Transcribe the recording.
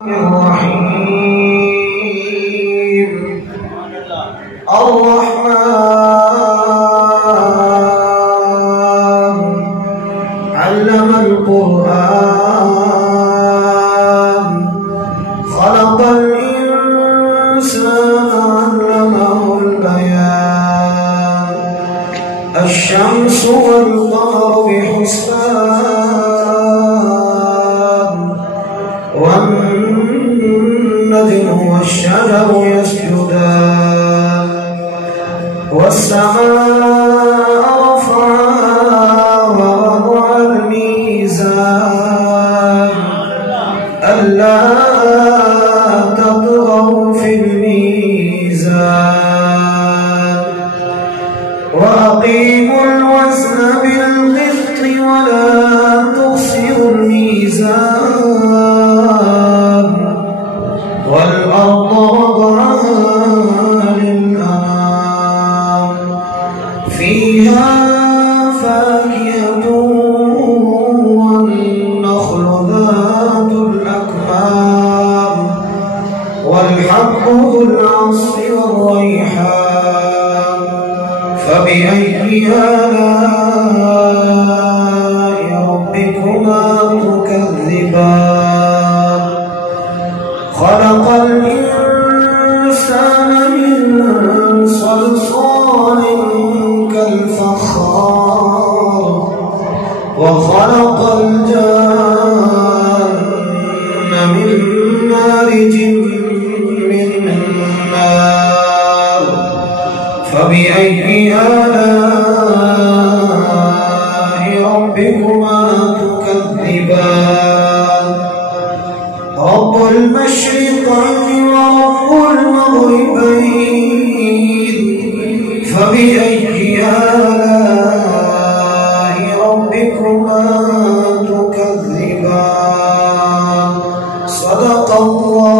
الرحيم الرحمن علم القرآن خلق الإنسان علمه البيان الشمس والقمر بحسبان والنجم والشجر يسجدان والسماء رفعها ووضع الميزان ألا تطغوا في الميزان وأقيموا الوزن بالقسط ولا تخسروا الميزان والأرض وضعها للأنام فيها فاكهة والنخل ذات الأكمام والحب ذو العصف والريحان فبأي آلاء ربكما تكذبان خلق الإنسان من صلصال كالفخار وخلق الجان من مارج من نار فبأي آلاء ربكما تكذبان رب المشرقين ورب المغربين فبأي آلاء ربكما تكذبان صدق الله